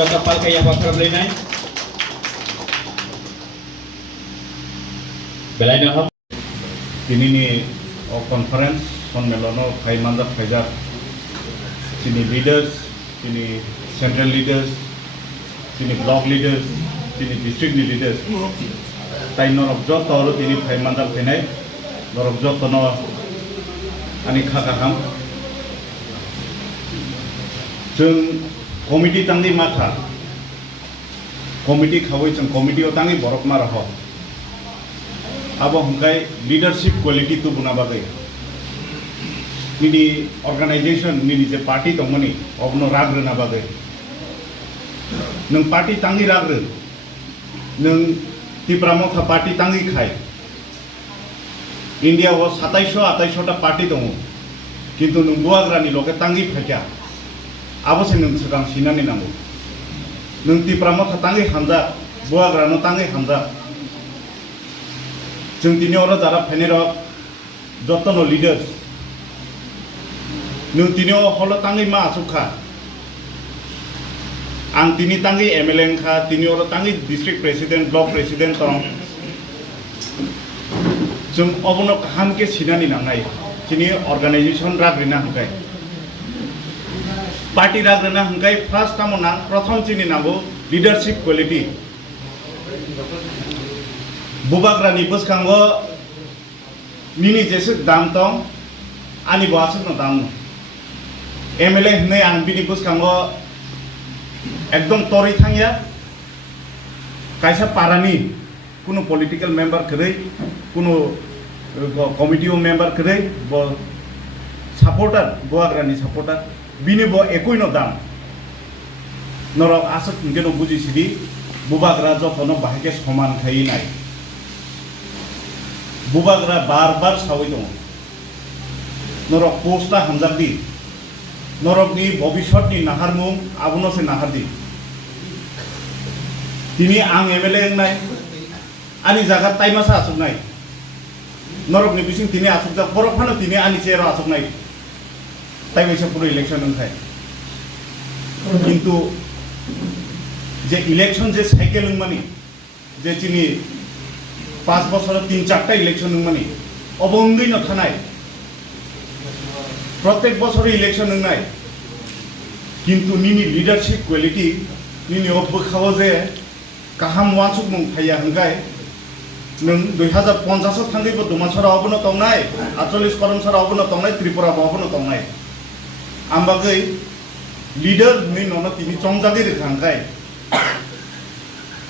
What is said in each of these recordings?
Anggota Palka yang bakal beli Belajar ham. Ini ni conference melono kai manda fajar. Sini leaders, sini central leaders, sini block leaders, sini district leaders. Tai norok jot toro ini kai manda kenai. Norok jot tono ani khaka ham. Jeng komiti tangdi mata. Komiti khawai jeng komiti o tangi borok marah ho. Abo hengkai leadership quality tu buna bagai. Ini organization ini je party tu mani, obno ragre na bagai. Neng party tangi ragre, neng ti pramukha party tangi khai. India was 27 ta party tu, kintu neng buagra ni loke tangi phakya. Abo se neng sedang sinani namu. Neng ti pramukha tangi hamza, buagra no tangi hamza. जों दिनै अरा Zara फाइनेराव जतन lidars नों दिनै हल तांगै मा आसुखा आं दिनै तांगै एमएलए खा दिनै अरा तांगै डिस्ट्रिक्ट प्रेसिडेंट ब्लक प्रेसिडेंट दं जों अबनो काहाम के सिनानि नांनाय दिनै अर्गानाइजेशन राग्रिना हंगाय पार्टी राग्रिना हंगाय फार्स्ट टाइमना प्रथम दिनै नांगौ leadership quality Bubagrani boskango nini jesuk dam tong ani boasuk no dam MLA hne ang bini boskango ekdom tori thangya kaisa parani kuno political member khrei kuno committee member khrei bo supporter Bubagrani supporter bini bo ekoi no dam norok asuk ngeno buji sidi Bubagra jotono bahike soman khai nai Bubagra bar sawi dong. Norok posta hamzak di. Norok ni bobishot ni nahar mung abuno se nahar di. Tini ang MLA nai. Ani jaga tai masa asuk nai. Norok ni bising tini asuk jak borok phano tini ani chero asuk nai. Tai mesa puro election nang khai. Kintu je election je cycle nang mani je tini 5 বছর 3-4টা election মানে অবঙ্গই ন থানায় প্রত্যেক বছর election নাই কিন্তু নিনি leadership quality নিনি অবখাও যে কাহাম ওয়াচুক মং ফাইয়া হংগাই নং 2050 থাঙ্গিব দমাছরা অবন তংনাই 48 করমছরা অবন তংনাই ত্রিপুরা অবন তংনাই আমবাগै লিডার নি নন তিনি চংজাগি রেখাंगाय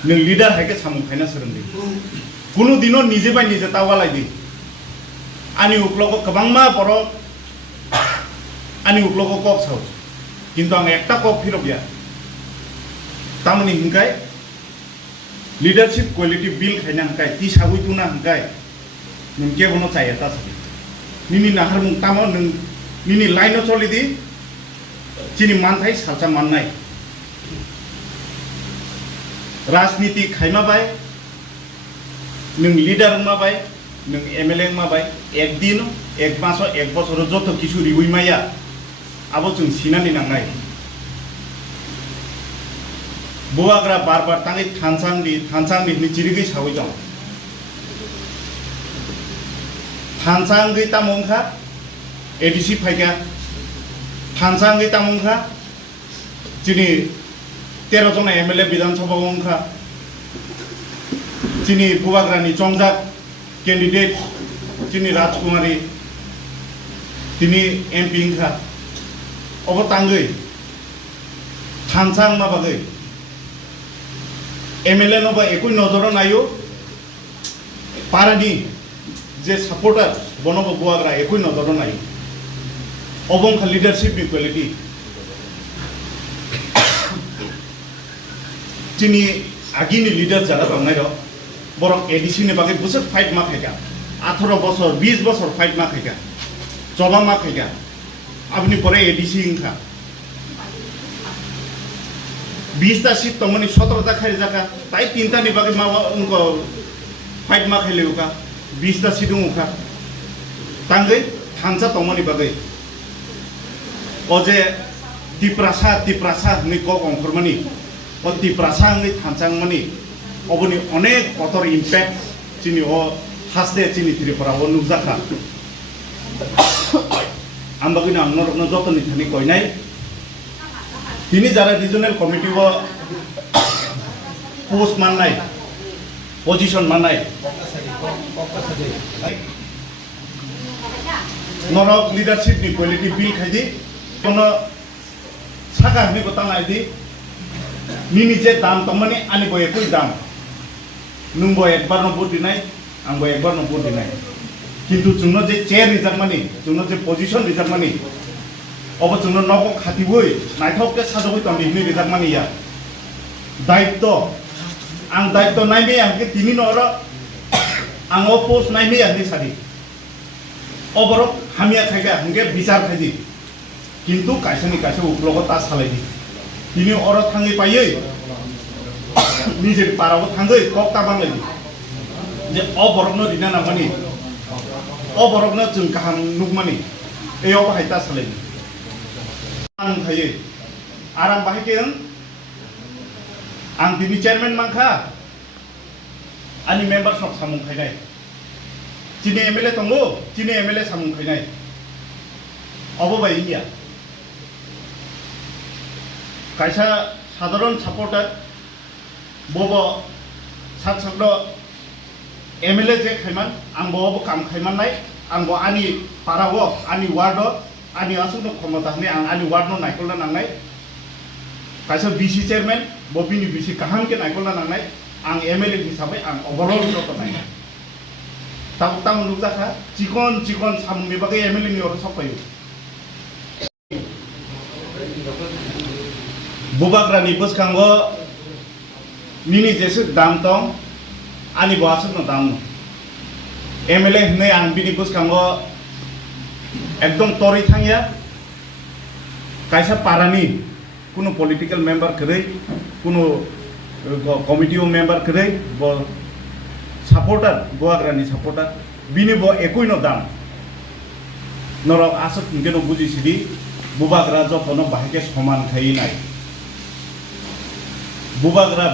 नों लिडार हायके सामु फाइना सोरंदि कुनु दिनो निजे बाय निजे तावालायदि आनि उक्लको कबांमा बर आनि उक्लको कक साव किन्तु आं एकटा कक फिरबिया तामनि हिंगाय लीडरशिप क्वालिटी बिल खायना हंगाय ति सावै तुना हंगाय नों केबनो चाया तासि निनि नाहार मुं तामो नों निनि लाइनो चलिदि चिनि मानथाय सालसा माननाय राजनीति खायमा बाय नों लिडार मा बाय नों एमएलए मा बाय एक दिन एक मास एक बছর যত কিছু রিউইমায়া আবো जों सिनानि नांनाय बुवाग्रा बार बार तांगै थानसांनि निचिरिगै सावै दं थानसांगै तामंखा एडिसि फायगा थानसांगै तामंखा जिनि 13 जना एमएलए विधानसभा अंखा चिनी बुबाग्रानी चंगजाक कैंडिडेट चिनी राजकुमारी तिनी एमपी इंखा अब तांगै थानसांग माबागै एमएलए नबा एकoi नजर नायो पारानी जे सपोर्टर बनबो बुबाग्रा एकoi नजर नायो अबंखा लीडरशिप इक्वालिटी चिनी आगिनी लीडर जारा दंनाय र बरक एडिसी ने बागे बुसक फाइट मा खायगा 18 বছর 20 বছর फाइट मा खायगा जबा मा खायगा अपनी परे एडिसी इंखा 20 ता सीट तमनि 17 ता खाय जाका ताई 3 ता नि बागे मा उनको फाइट मा खायलेउका 20 ता सीट उखा तांगै थानसा तमनि बागे अजे तिप्रासा नि को अंखरमनि अति प्रासांगिक थांचांगमानि अबनि अनेक कटर इम्पैक्ट चिनि ओ हासदे चिनि तिरिफोरा ओ नुजाखा आमबागिनो आं नरकनो जतनि थानि कयनाय दिनै जारा रिजनल कमिटि ओ पोस्ट माननाय पोजिशन माननाय नरक लीडरशिप नि क्वालिटी बिल खायदि कोनो सागा हनि को तांगायदि निनि जे दाम तमनि आनि बय कुइ दाम नुंबो एकबार न बुट दिनाय आंबो एकबार न बुट दिनाय किन्तु जोंनो जे चेयर रिजार्भमानि जोंनो जे पोजिशन रिजार्भमानि अब जोंनो नगो खाथिबै नायथौके साजोबै तम बिनि रिजार्भमानि या दायित्व आं दायित्व नायमे आंके तिनि नर आं ओ पोस्ट नायमे आंनि सारि अबर हामिया थाइगा हंगे बिचार थाइदि किन्तु कायसानि कायसा उपलग ता सालायदि तिनि अर थाङै पायै निजे पाराव थाङै कक्ता बांलायदि जे अबरगनो दिना नामानि अबरगनो जों गाहाम नुगमानि एयाव बाहायता सालायदि आं थायो आराम बाहायकेन आं दिनि चेयारमेन मांखा आनि मेम्बार सब सामुं खायनाय चिनि एमएलए दंगो चिनि एमएलए सामुं खायनाय अब बायदिया कायसा साधारण सपोर्टार बबो सात सात एमएलए जे खायमान आं बबो काम खायमाननाय आं बो आनि पारावो आनि वार्ड आनि आसुनो क्षमता ने आं आनि वार्ड नो नायखलना नांनाय कायसा बीसी चेयरमैन बबिनि बीसी काहाम के नायखलना नांनाय आं एमएलए हिसाबै आं ओवरऑल तो नायनाय ताब ताम नुजाखा चिकन चिकन सामुनि बागै एमएलए नि अर सपायो बुबाग्रानि बसखांगो निनि जेसु दाम दं आनि बहासुनो दाम एमएलए हनै आं बिनि बसखांगो एकदम तरै थांया कायसा पारानि कुनो पलिटिकल मेम्बार करै कुनो कमिटिओ मेम्बार करै ब सपोर्टार बुबाग्रानि सपोर्टार बिनि ब एकैनो दाम नरक आसक केनो बुजिसिदि बुबाग्रा जतनो बाहायके समान थायो नाय बुबाग्रा